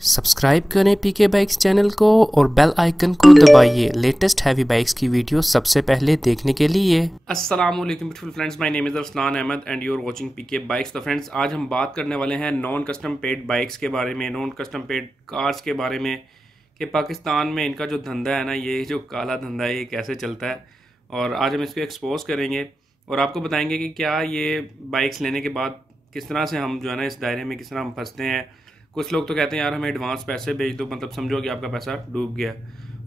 Subscribe करें पीके bikes channel को और बेल आइकन को दबाइए लेटेस्ट हैवी बाइक्स की वीडियो सबसे पहले देखने के लिए। अस्सलामुअलैकुम beautiful friends, my name is Arsalan Ahmad and you are watching PK bikes. तो फ्रेंड्स, आज हम बात करने वाले हैं नॉन कस्टम पेड बाइक्स के बारे में, नॉन कस्टम पेड कार्स के बारे में कि पाकिस्तान में इनका जो धंधा है ना, ये जो काला धंधा है, ये कैसे चलता है। और आज हम इसको एक्सपोज करेंगे और आपको बताएंगे कि क्या ये बाइक्स लेने के बाद किस तरह से हम जो है ना इस दायरे में किस तरह हम फंसते हैं। कुछ लोग तो कहते हैं यार हमें एडवांस पैसे भेज दो, मतलब समझो कि आपका पैसा डूब गया।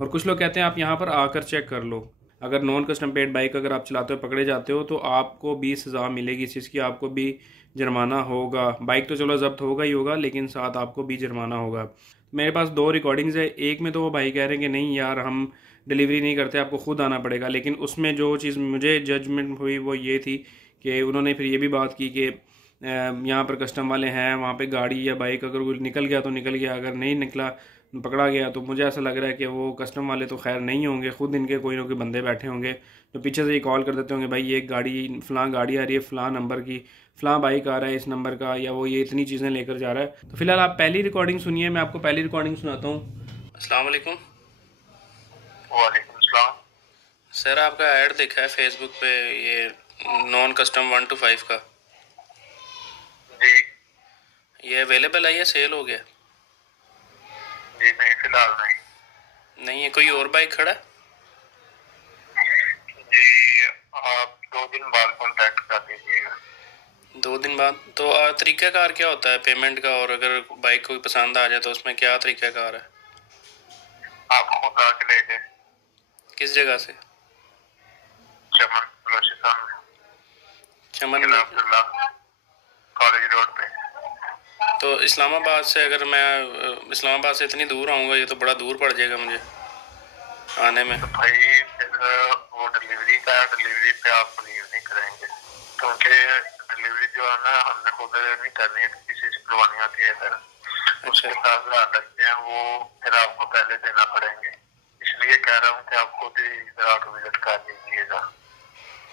और कुछ लोग कहते हैं आप यहाँ पर आकर चेक कर लो। अगर नॉन कस्टम पेड बाइक अगर आप चलाते हो, पकड़े जाते हो, तो आपको भी सज़ा मिलेगी इस चीज़ की, आपको भी जुर्माना होगा। बाइक तो चलो जब्त होगा ही होगा, लेकिन साथ आपको भी जुर्माना होगा। मेरे पास 2 रिकॉर्डिंग्स है। एक में तो वो भाई कह रहे हैं कि नहीं यार हम डिलीवरी नहीं करते, आपको खुद आना पड़ेगा। लेकिन उसमें जो चीज़ मुझे जजमेंट हुई वो ये थी कि उन्होंने फिर ये भी बात की कि यहाँ पर कस्टम वाले हैं, वहाँ पे गाड़ी या बाइक अगर कोई निकल गया तो निकल गया, अगर नहीं निकला पकड़ा गया तो मुझे ऐसा लग रहा है कि वो कस्टम वाले तो खैर नहीं होंगे, खुद इनके कोई ना कोई बंदे बैठे होंगे जो पीछे से ये कॉल कर देते होंगे, भाई ये गाड़ी फ़लाँ गाड़ी आ रही है फ़लाँ नंबर की, फ़लाँ बाइक आ रहा है इस नंबर का, या वो ये इतनी चीज़ें लेकर जा रहा है। तो फिलहाल आप पहली रिकॉर्डिंग सुनिए, मैं आपको पहली रिकॉर्डिंग सुनाता हूँ। अस्सलाम वालेकुम। वालेकुम सलाम। सर, आपका ऐड देखा है फेसबुक पे, ये नॉन कस्टम 1 to 5 का। जी ये अवेलेबल है या सेल हो गया? जी नहीं, फिलहाल नहीं। नहीं है, कोई और बाइक खड़ा है? जी आप 2 दिन बाद कांटेक्ट कर दीजिएगा। 2 दिन बाद? तो तरीक़ाकार क्या होता है पेमेंट का, और अगर बाइक कोई पसंद आ जाए तो उसमें क्या तरीक़ाकार है? आप खुद आके ले जाए। किस जगह से? चमन बलोचिस्तान में, चमन किला में? अब्दुल्ला कॉलेज रोड पे। तो इस्लामाबाद से अगर मैं इस्लामाबाद से इतनी दूर आऊँगा, ये तो बड़ा दूर पड़ जाएगा मुझे आने में। तो भाई फिर वो डिलीवरी का है, डिलीवरी पे आप बिलीव नहीं करेंगे, क्योंकि डिलीवरी जो है ना हमने खुद नहीं करनी है, किसी से करवानी होती है इधर। उसके साथ लगते हैं वो फिर आपको पहले देना पड़ेंगे। इसलिए कह रहा हूँ कि आप खुद ही इधर आके विजिट कर लीजिएगा।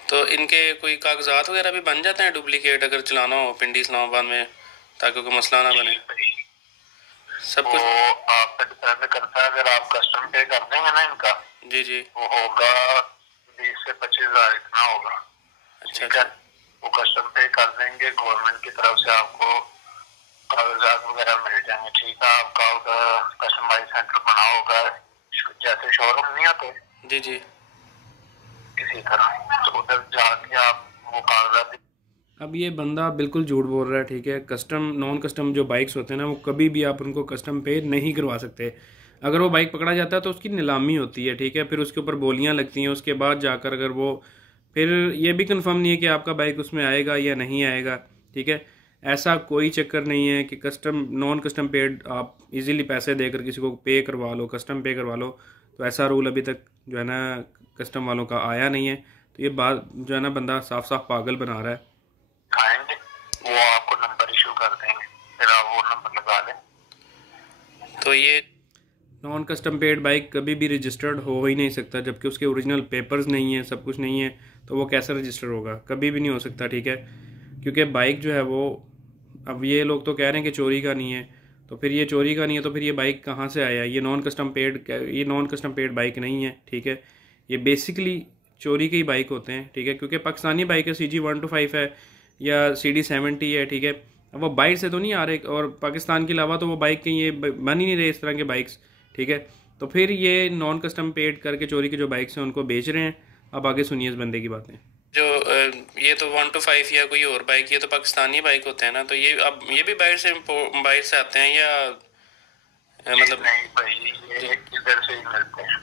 तो इनके कोई कागजात वगैरह भी बन जाते हैं डुप्लीकेट अगर चलाना हो पिंडी इस्लामाबाद में, ताकि कोई मसला ना बने? सब कुछ आप पे डिपेंड करता है। अगर आप कस्टम पे कर देंगे ना इनका, जी जी, वो होगा 20 से 25 हज़ार इतना होगा। अच्छा ठीक है, अच्छा। वो कस्टम पे कर देंगे, गवर्नमेंट की तरफ से आपको कागजात वगैरह मिल जाएंगे। ठीक है, आपका कस्टमाइज सेंटर बना होगा, जैसे शोरूम नहीं आते जी जी। इसी तरह, तो उधर जाके आप वो कागजात। अब ये बंदा बिल्कुल झूठ बोल रहा है, ठीक है। कस्टम नॉन कस्टम जो बाइक्स होते हैं ना, वो कभी भी आप उनको कस्टम पे नहीं करवा सकते। अगर वो बाइक पकड़ा जाता है तो उसकी नीलामी होती है, ठीक है, फिर उसके ऊपर बोलियां लगती हैं। उसके बाद जाकर अगर वो फिर ये भी कंफर्म नहीं है कि आपका बाइक उसमें आएगा या नहीं आएगा, ठीक है। ऐसा कोई चक्कर नहीं है कि कस्टम नॉन कस्टम पेड आप इजीली पैसे देकर किसी को पे करवा लो, कस्टम पे करवा लो। तो ऐसा रूल अभी तक जो है ना कस्टम वालों का आया नहीं है। तो ये बात जो है ना बंदा साफ साफ पागल बना रहा है। आएंगे वो आपको नंबर इशू कर देंगे, फिर आप वो नंबर लगा लें। तो ये नॉन कस्टम पेड बाइक कभी भी रजिस्टर्ड हो ही नहीं सकता, जबकि उसके ओरिजिनल पेपर्स नहीं है, सब कुछ नहीं है, तो वो कैसे रजिस्टर होगा? कभी भी नहीं हो सकता, ठीक है। क्योंकि बाइक जो है वो, अब ये लोग तो कह रहे हैं कि चोरी का नहीं है, तो फिर ये चोरी का नहीं है तो फिर ये बाइक कहाँ से आया? ये नॉन कस्टम पेड बाइक नहीं है, ठीक है। ये बेसिकली चोरी की बाइक होते हैं, ठीक है, क्योंकि पाकिस्तानी बाइक है, CG 1 to 5 है या CD 70 है, ठीक है। अब वो बाइक से तो नहीं आ रहे, और पाकिस्तान के अलावा तो वो बाइक कहीं ये बन ही नहीं रहे इस तरह के बाइक्स, ठीक है। तो फिर ये नॉन कस्टम पेड करके चोरी के जो बाइक्स हैं उनको बेच रहे हैं। अब आगे सुनिए इस बंदे की बातें। जो ये तो 1 to 5 या कोई और बाइक, ये तो पाकिस्तानी बाइक होते हैं ना, तो ये अब ये भी बाहर से आते हैं या मतलब? नहीं भाई, ये इधर से ही मिलते हैं।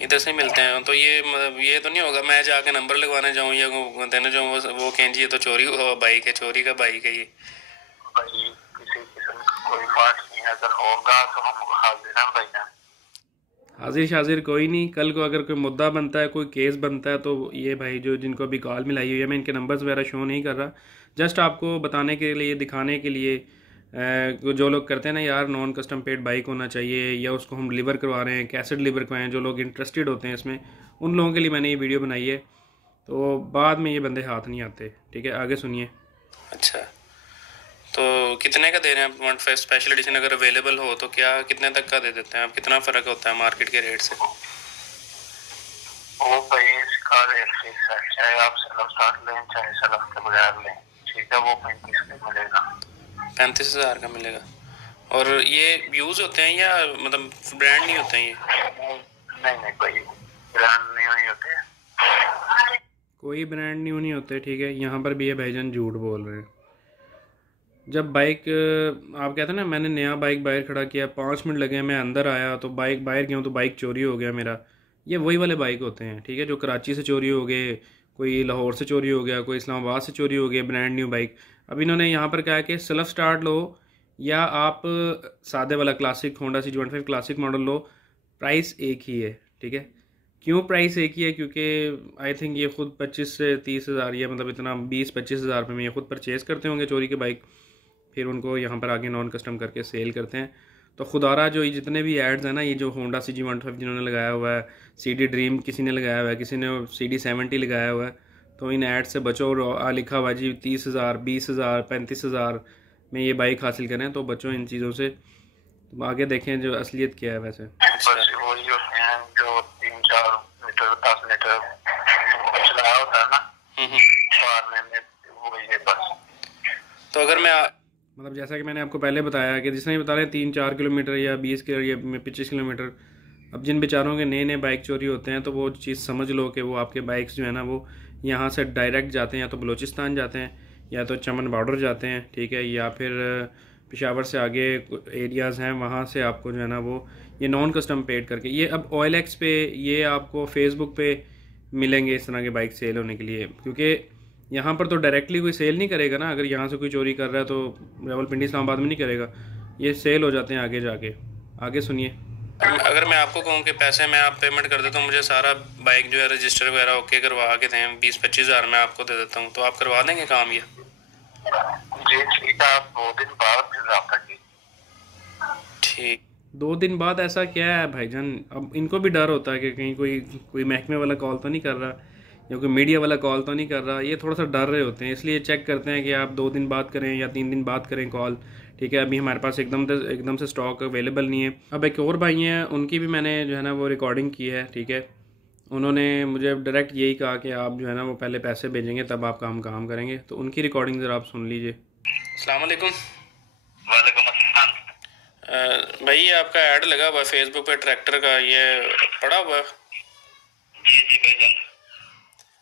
इधर से मिलते हैं, तो ये मतलब ये तो नहीं होगा मैं जाके नंबर लगवाने जाऊँ या देने जाऊँ, वो कहें जी ये तो चोरी हुआ बाइक है, चोरी का बाइक है ये? भाई किसी किस्म का कोई बात नहीं, अगर होगा तो हम हाजिर हैं भाई जान। हाजिर शाजिर कोई नहीं। कल को अगर कोई मुद्दा बनता है, कोई केस बनता है, तो ये भाई जो जिनको अभी कॉल मिलाई हुई है, मैं इनके नंबर्स वगैरह शो नहीं कर रहा, जस्ट आपको बताने के लिए, दिखाने के लिए। जो लोग करते हैं ना यार नॉन कस्टम पेड बाइक होना चाहिए, या उसको हम डिलीवर करवा रहे हैं, कैसे डिलीवर करवाएं, जो लोग इंटरेस्टेड होते हैं इसमें, उन लोगों के लिए मैंने ये वीडियो बनाई है। तो बाद में ये बंदे हाथ नहीं आते, ठीक है। आगे सुनिए। अच्छा, तो कितने का दे रहे हैं आप 15 स्पेशल एडिशन? अगर अवेलेबल हो तो क्या कितने तक का दे देते हैं आप? कितना फ़र्क होता है मार्केट के रेट से? वो भाई इसका रेट फिक्स है, चाहे आप सेल्फ स्टार्ट लें चाहे सेल्फ के बगैर लें, ठीक है, वो 35 का मिलेगा। 35,000 का मिलेगा। और ये यूज़ होते हैं या मतलब ब्रांड नहीं होते हैं ये? नहीं भाई, ब्रांड नहीं हुई होते हैं, कोई ब्रांड न्यू नहीं होते, ठीक है। यहाँ पर भी ये भाईजान झूठ बोल रहे हैं। जब बाइक आप कहते हैं ना, मैंने नया बाइक बाहर खड़ा किया, 5 मिनट लगे, मैं अंदर आया तो बाइक बाहर गया तो बाइक चोरी हो गया मेरा। ये वही वाले बाइक होते हैं, ठीक है, जो कराची से चोरी हो गए, कोई लाहौर से चोरी हो गया, कोई इस्लामाबाद से चोरी हो गया, ब्रांड न्यू बाइक। अब इन्होंने यहाँ पर कहा कि सेल्फ स्टार्ट लो या आप सादे वाला classic Honda CG15 classic model लो, प्राइस एक ही है, ठीक है। क्यों प्राइस एक ही है? क्योंकि आई थिंक ये ख़ुद 25 से 30 हज़ार, या मतलब इतना 20-25 हज़ार रुपये में ये ख़ुद परचेज़ करते होंगे चोरी की बाइक, फिर उनको यहाँ पर आगे नॉन कस्टम करके सेल करते हैं। तो खुदारा जो ये जितने भी एड्स हैं ना, ये जो होंडा CG15 जिन्होंने लगाया हुआ है, CD ड्रीम किसी ने लगाया हुआ है, किसी ने CD70 लगाया हुआ है, तो इन एड से बचो। और लिखा हुआ जी 30,000, 20,000, 35,000 में ये बाइक हासिल करें, तो बचो इन चीज़ों से। तो आगे देखें जो असलियत क्या है। वैसे बस वही होते हैं जो 3-4 मीटर 10 मीटर चलाया होता है ना, मारने में, वही है बस। तो अगर मैं मतलब जैसा कि मैंने आपको पहले बताया कि जिसने बता रहे हैं 3-4 किलोमीटर या 20 किलोमीटर या 25 किलोमीटर, अब जिन बेचारों के नए नए बाइक चोरी होते हैं तो वो चीज़ समझ लो कि वो आपके बाइक्स जो है ना, वो यहाँ से डायरेक्ट जाते हैं, या तो बलूचिस्तान जाते हैं, या तो चमन बॉर्डर जाते हैं, ठीक है, या फिर पेशावर से आगे एरियाज़ हैं, वहाँ से आपको जो है ना वो ये नॉन कस्टम पेड करके, ये अब OLX पे, ये आपको फेसबुक पे मिलेंगे इस तरह के बाइक सेल होने के लिए। क्योंकि यहाँ पर तो डायरेक्टली कोई सेल नहीं करेगा ना, अगर यहाँ से कोई चोरी कर रहा है तो रावलपिंडी इस्लामाबाद में नहीं करेगा, ये सेल हो जाते हैं आगे जाके। आगे सुनिए। अगर मैं आपको कहूँ कि पैसे मैं आप पेमेंट कर देता हूँ, मुझे सारा बाइक जो है रजिस्टर वगैरह ओके करवा के दें, 20-25 हज़ार मैं आपको दे देता हूँ, तो आप करवा देंगे काम ये? जी ठीक है, आप 2 दिन बाद रब्ता कीजिए। ठीक, 2 दिन बाद? ऐसा क्या है भाईजान? अब इनको भी डर होता है कि कहीं कोई महकमे वाला कॉल तो नहीं कर रहा, या कोई मीडिया वाला कॉल तो नहीं कर रहा। ये थोड़ा सा डर रहे होते हैं, इसलिए चेक करते हैं कि आप 2 दिन बाद करें या 3 दिन बाद करें कॉल, ठीक है। अभी हमारे पास एकदम से स्टॉक अवेलेबल नहीं है। अब एक और भाई हैं, उनकी भी मैंने जो है ना वो रिकॉर्डिंग की है, ठीक है। उन्होंने मुझे डायरेक्ट यही कहा कि आप जो है ना वो पहले पैसे भेजेंगे तब आप काम करेंगे, तो उनकी रिकॉर्डिंग ज़रा आप सुन लीजिए। अस्सलाम वालेकुम। वालेकुम अस्सलाम। भाई आपका ऐड लगा हुआ है फेसबुक पे ट्रैक्टर का, ये पड़ा हुआ है? जी भाईजान।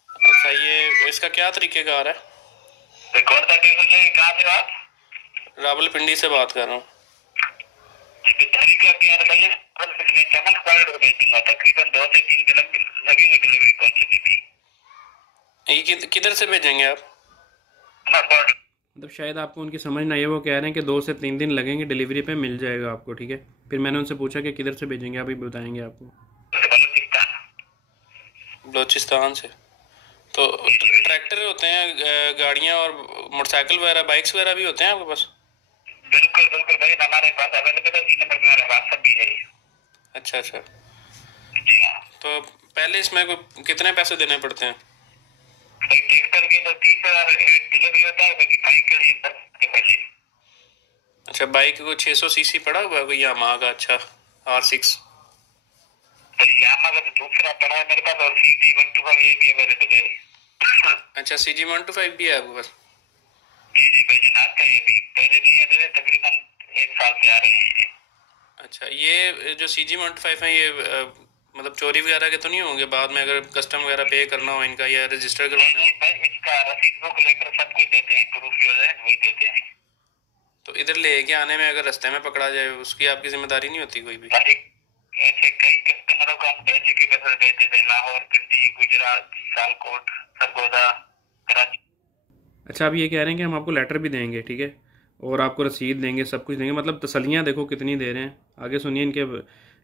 अच्छा, ये इसका क्या तरीक़ेकार है? कौन सा ट्रैक्टर है? कहाँ से आप? रावलपिंडी से बात कर रहा हूँ। तरीका क्या है भैया? चमन स्क्वायर हो गई, तकरीबन 2 से 3 दिन लगेंगे डिलीवरी पहुंचने की। ये किधर से भेजेंगे आप? मतलब शायद आपको उनकी समझ नहीं है, वो कह रहे हैं कि 2 से 3 दिन लगेंगे, डिलीवरी पे मिल जाएगा आपको, ठीक है। फिर मैंने उनसे पूछा कि किधर से भेजेंगे, आप ही बताएंगे आपको। बलूचिस्तान से। तो ट्रैक्टर होते हैं, गाड़ियाँ और मोटरसाइकिल वगैरह, बाइक्स वगैरह भी होते हैं आपके पास? बिल्कुल बिल्कुल भाई, हमारे पास अवेलेबल है, 3 नंबर पे मेरा व्हाट्सएप भी है। अच्छा अच्छा। जी हाँ। तो पहले इसमें कितने पैसे देने पड़ते हैं? भाई ट्रैक्टर के तो 30,000 डिलीवरी होता है, बाकी बाइक के लिए 10 के पहले। अच्छा, बाइक को 600 सीसी पड़ा हुआ है कोई यामाहा का? अच्छा, R6। भाई यामाहा का तो दूसरा पड़ा है मेरे पास, और CG125 ये भी अवेलेबल है। अच्छा, CG125 भी है आपके पास? जी भाईजान, आता है अभी, पहले नहीं आते थे, तकरीबन 1 साल से आ रहे हैं ये। अच्छा, ये जो CG125 है, ये मतलब चोरी वगैरह के तो नहीं होंगे बाद में अगर कस्टम वगैरह पे करना हो इनका, या रजिस्टर करवाना हो? भाई इसका रसीद बुक लेकर सब कुछ देते हैं, प्रूफ जो है वही देते हैं। तो इधर लेके आने में अगर रास्ते में पकड़ा जाए, उसकी आपकी जिम्मेदारी नहीं होती कोई भी? ऐसे कई कस्टमरों को हम पैसे के पैसे देते थे, लाहौर, पिंडी, गुजरात, सियालकोट, सरगोदा, कराची। अच्छा, आप ये कह रहे हैं कि हम आपको लेटर भी देंगे, ठीक है, और आपको रसीद देंगे, सब कुछ देंगे, मतलब तसल्लियाँ देखो कितनी दे रहे हैं। आगे सुनिए इनके,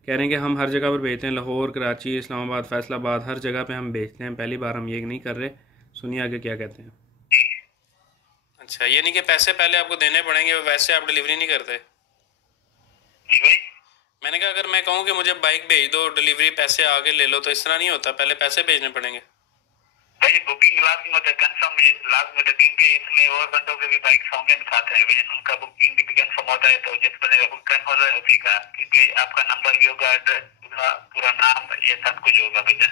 कह रहे हैं कि हम हर जगह पर भेजते हैं, लाहौर, कराची, इस्लामाबाद, फैसलाबाद, हर जगह पे हम भेजते हैं, पहली बार हम ये नहीं कर रहे। सुनिए आगे क्या कहते हैं। अच्छा, ये नहीं कि पैसे पहले आपको देने पड़ेंगे, वैसे आप डिलीवरी नहीं करते? जी भाई, मैंने कहा अगर मैं कहूँ कि मुझे बाइक भेज दो, डिलीवरी पैसे आगे ले लो, तो इस तरह नहीं होता, पहले पैसे भेजने पड़ेंगे? भाई बुकिंग लाजमी होता है, कंफर्म लाजमी होता है, क्योंकि इसमें और बंदों के भी बाइक्स होंगे साथ में भैया, उनका बुकिंग भी कंफर्म होता है। तो जिस बंदे का बुक कंफर्म होता है उसी का, क्योंकि आपका नंबर भी होगा, एड्रेस, पूरा नाम, ये सब कुछ होगा भैया।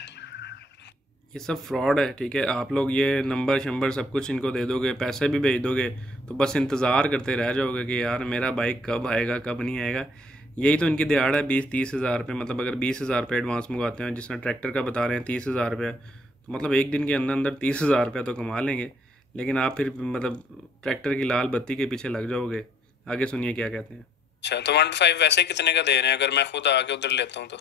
ये सब फ्रॉड है, ठीक है। आप लोग ये नंबर शंबर सब कुछ इनको दे दोगे, पैसे भी भेज दोगे, तो बस इंतज़ार करते रह जाओगे कि यार मेरा बाइक कब आएगा कब नहीं आएगा। यही तो इनकी दिहाड़ है, 20-30 हज़ार रुपये। मतलब अगर 20 हज़ार रुपये एडवांस मंगवाते हैं, जिसने ट्रैक्टर का बता रहे हैं 30 हज़ार रुपये, तो मतलब एक दिन के अंदर अंदर 30 हज़ार रुपये तो कमा लेंगे। लेकिन आप फिर मतलब ट्रैक्टर की लाल बत्ती के पीछे लग जाओगे। आगे सुनिए क्या कहते हैं। अच्छा, तो 1.5 वैसे कितने का दे रहे हैं अगर मैं खुद आके उधर लेता हूँ तो?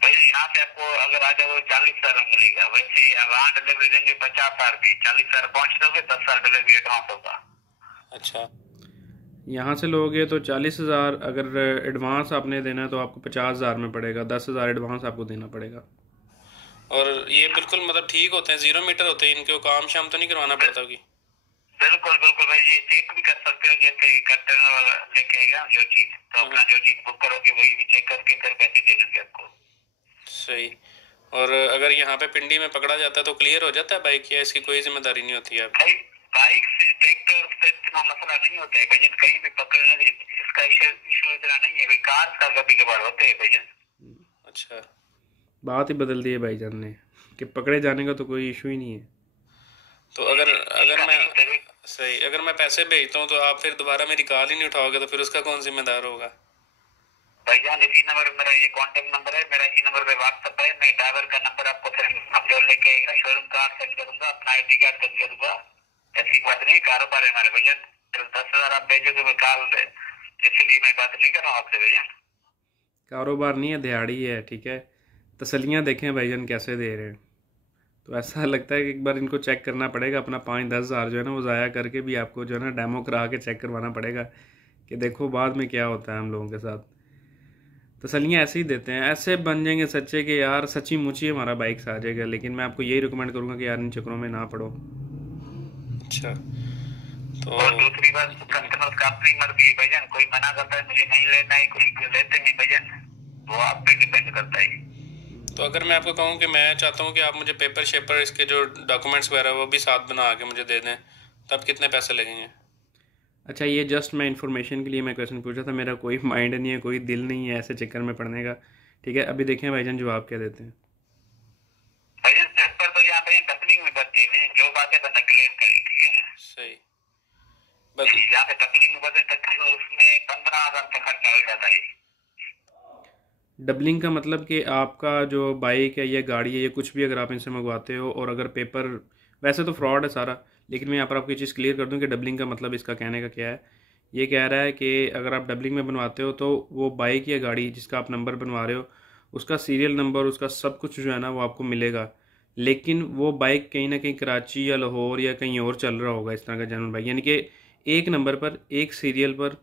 भैया यहाँ से आपको अगर आ जाओ 40,000 मिलेगा, वैसे वहाँ डिलीवरी देंगे 50,000 की, 40,000 पहुँच दोगे, 10,000 डिलीवरी एडवांस होगा। अच्छा, यहाँ से लोगे तो 40,000 अगर एडवांस आपने देना है तो आपको 50,000 में पड़ेगा, 10,000 एडवांस आपको देना पड़ेगा। और ये बिल्कुल मतलब ठीक होते हैं, 0 मीटर होते हैं इनके, काम शाम तो नहीं करवाना पड़ता होगी? बिल्कुल बिल्कुल भाई, ये चेक भी कर सकते हो, जैसे कंटेनर लेके आएगा जो चीज, तो अपना जो चीज बुक करोगे वही भी चेक करके फिर पैसे दे देंगे आपको। सही। और अगर यहाँ पे पिंडी में पकड़ा जाता है तो क्लियर हो जाता है बाइक, या इसकी कोई जिम्मेदारी नहीं होती है आपकी? बाइक से ट्रैक्टर से इतना मसला नहीं होता है भैया, कहीं भी पकड़ने इसका इशू इतना नहीं है भाई, कार का कभी कभार होते हैं भैया। अच्छा, बात ही बदल दी है भाईजान ने कि पकड़े जाने का तो कोई इशू ही नहीं है। तो अगर मैं पैसे भेजता हूँ तो आप फिर दोबारा मेरी कॉल ही नहीं उठाओगे, तो फिर उसका कौन जिम्मेदार होगा? भाईजान इसी नंबर मेरा ये कांटेक्ट नंबर है, मेरा इसी नंबर पे व्हाट्सएप है, मैं ड्राइवर का नंबर आपको फिर आप जो लेके आएगा शोरूम कार्ड सेंड करूंगा, अपना ID कार्ड सेंड करूंगा। ऐसी बात नहीं, कारोबार है हमारे भैया। 10,000 आप भेजोगे मैं कॉल, इसलिए मैं बात नहीं कर रहा हूँ आपसे भैया। कारोबार नहीं है, दिहाड़ी है, ठीक है। तसल्लियाँ देखें भाईजान कैसे दे रहे हैं, तो ऐसा लगता है कि एक बार इनको चेक करना पड़ेगा। अपना 5-10 हज़ार जो है ना वो ज़ाया करके भी आपको जो है ना डेमो करा के चेक करवाना पड़ेगा कि देखो बाद में क्या होता है हम लोगों के साथ। तसल्लियाँ ऐसे ही देते हैं, ऐसे बन जाएंगे सच्चे कि यार सच्ची मुची हमारा बाइक से आ जाएगा। लेकिन मैं आपको यही रिकमेंड करूँगा कि यार इन चक्करों में ना पड़ो। अच्छा, तो और दूसरी बात, कस्टमर का अपनी मर्जी है भैया, कोई मना करता है मुझे नहीं लेना है, कुछ लेते हैं भैया, वो आप पे डिपेंड करता है। तो अगर मैं आपको कहूँ कि मैं चाहता हूँ कि आप मुझे पेपर शेपर इसके जो डॉक्यूमेंट्स वगैरह वो भी साथ बना के मुझे दे दें, तब कितने पैसे लगेंगे? अच्छा, ये जस्ट मैं इन्फॉर्मेशन के लिए मैं क्वेश्चन पूछा था, मेरा कोई माइंड नहीं है, कोई दिल नहीं है ऐसे चक्कर में पड़ने का, ठीक है। अभी देखें भाईजान जवाब क्या देते हैं। भैया पेपर तो यहाँ पे डबलिंग में बनती है, जो बातें बंदा क्लियर करे, ठीक है। सही, बस यहाँ पे डबलिंग में बदल तक उसमें 15,000 तक खर्चा हो जाता है। डबलिंग का मतलब कि आपका जो बाइक है या गाड़ी है या कुछ भी अगर आप इनसे मंगवाते हो, और अगर पेपर, वैसे तो फ्रॉड है सारा, लेकिन मैं यहाँ पर आपको ये चीज़ क्लियर कर दूँ कि डबलिंग का मतलब इसका कहने का क्या है। ये कह रहा है कि अगर आप डबलिंग में बनवाते हो तो वो बाइक या गाड़ी जिसका आप नंबर बनवा रहे हो उसका सीरियल नंबर, उसका सब कुछ जो है ना वो आपको मिलेगा, लेकिन वो बाइक कहीं ना कहीं कराची या लाहौर या कहीं और चल रहा होगा, इस तरह का जनरल बाइक, यानी कि एक नंबर पर, एक सीरियल पर,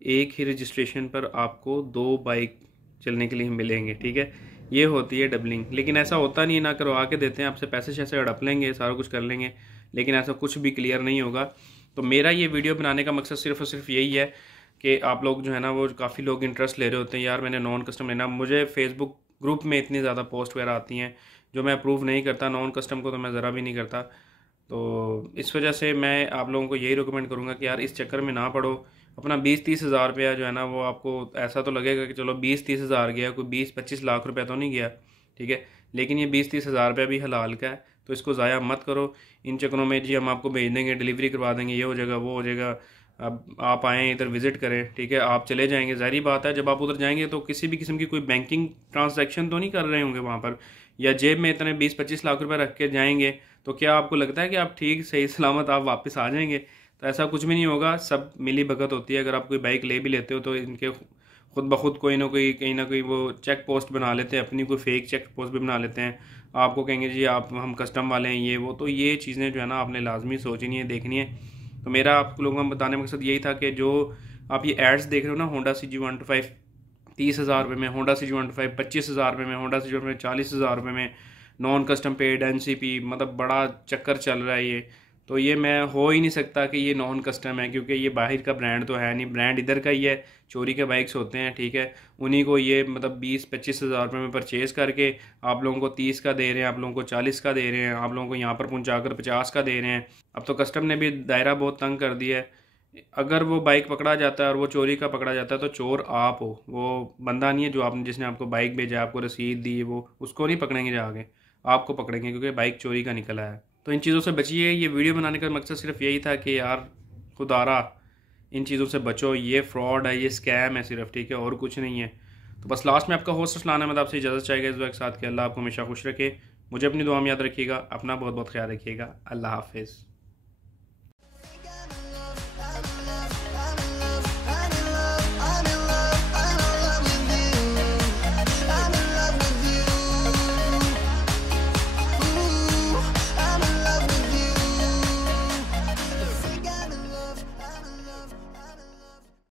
एक ही रजिस्ट्रेशन पर आपको 2 बाइक चलने के लिए मिलेंगे, ठीक है। ये होती है डबलिंग। लेकिन ऐसा होता नहीं है, ना करवा के देते हैं आपसे, पैसे शैसे हड़प लेंगे, सारा कुछ कर लेंगे, लेकिन ऐसा कुछ भी क्लियर नहीं होगा। तो मेरा ये वीडियो बनाने का मकसद सिर्फ और सिर्फ यही है कि आप लोग जो है ना वो काफ़ी लोग इंटरेस्ट ले रहे होते हैं, यार मैंने नॉन कस्टम लेना। मुझे फेसबुक ग्रुप में इतनी ज़्यादा पोस्ट वगैरह आती हैं जो मैं अप्रूव नहीं करता, नॉन कस्टम को तो मैं ज़रा भी नहीं करता। तो इस वजह से मैं आप लोगों को यही रिकमेंड करूँगा कि यार इस चक्कर में ना पड़ो। अपना 20-30 हज़ार रुपया जो है ना वो आपको ऐसा तो लगेगा कि चलो 20-30 हज़ार गया, कोई 20-25 लाख रुपया तो नहीं गया, ठीक है, लेकिन ये 20-30 हज़ार रुपया भी हलाल का है, तो इसको ज़ाया मत करो इन चक्करों में। जी हम आपको भेज देंगे, डिलीवरी करवा देंगे, ये हो जाएगा वो हो जाएगा, अब आप आएँ इधर विज़िट करें, ठीक है, आप चले जाएंगे। ज़ाहिर बात है जब आप उधर जाएंगे तो किसी भी किस्म की कोई बैंकिंग ट्रांजैक्शन तो नहीं कर रहे होंगे वहाँ पर, या जेब में इतने 20-25 लाख रुपये रख के जाएंगे, तो क्या आपको लगता है कि आप ठीक सही सलामत आप वापस आ जाएंगे? तो ऐसा कुछ भी नहीं होगा, सब मिली भगत होती है। अगर आप कोई बाइक ले भी लेते हो तो इनके खुद ब खुद कोई ना कोई कहीं ना कहीं वो चेक पोस्ट बना लेते हैं, अपनी कोई फेक चेक पोस्ट भी बना लेते हैं, आपको कहेंगे जी आप हम कस्टम वाले हैं ये वो। तो ये चीज़ें जो है ना आपने लाजमी सोचनी है, देखनी है। तो मेरा आप लोगों को बताने का मकसद यही था कि जो आप ये एड्स देख रहे हो ना, होंडा CG125 30 हज़ार रुपये में, होंडा CG125 25 हज़ार रुपये में, होंडा CG125 40 हज़ार रुपये में, नॉन कस्टम पेड NCP, मतलब बड़ा चक्कर चल रहा है ये। तो ये मैं हो ही नहीं सकता कि ये नॉन कस्टम है, क्योंकि ये बाहर का ब्रांड तो है नहीं, ब्रांड इधर का ही है। चोरी के बाइक्स होते हैं, ठीक है, उन्हीं को ये मतलब 20-25 हज़ार रुपये में परचेज़ करके आप लोगों को 30 का दे रहे हैं, आप लोगों को 40 का दे रहे हैं, आप लोगों को यहाँ पर पहुँचा कर 50 का दे रहे हैं। अब तो कस्टम ने भी दायरा बहुत तंग कर दिया है। अगर वो बाइक पकड़ा जाता है और वो चोरी का पकड़ा जाता है तो चोर आप हो, वो बंदा नहीं है जो आपने जिसने आपको बाइक भेजा, आपको रसीद दी, वो उसको नहीं पकड़ेंगे जाके, आपको पकड़ेंगे, क्योंकि बाइक चोरी का निकला है। तो इन चीज़ों से बचिए। ये वीडियो बनाने का मकसद सिर्फ यही था कि यार खुदारा इन चीज़ों से बचो, ये फ्रॉड है, ये स्कैम है सिर्फ, ठीक है, और कुछ नहीं है। तो बस लास्ट में आपका होस्ट अस्लान अहमद आपसे इजाज़त चाहेगा इस वक्त साथ कि अल्लाह आपको हमेशा खुश रखे। मुझे अपनी दुआ में याद रखिएगा, अपना बहुत बहुत ख्याल रखिएगा। अल्लाह हाफिज़।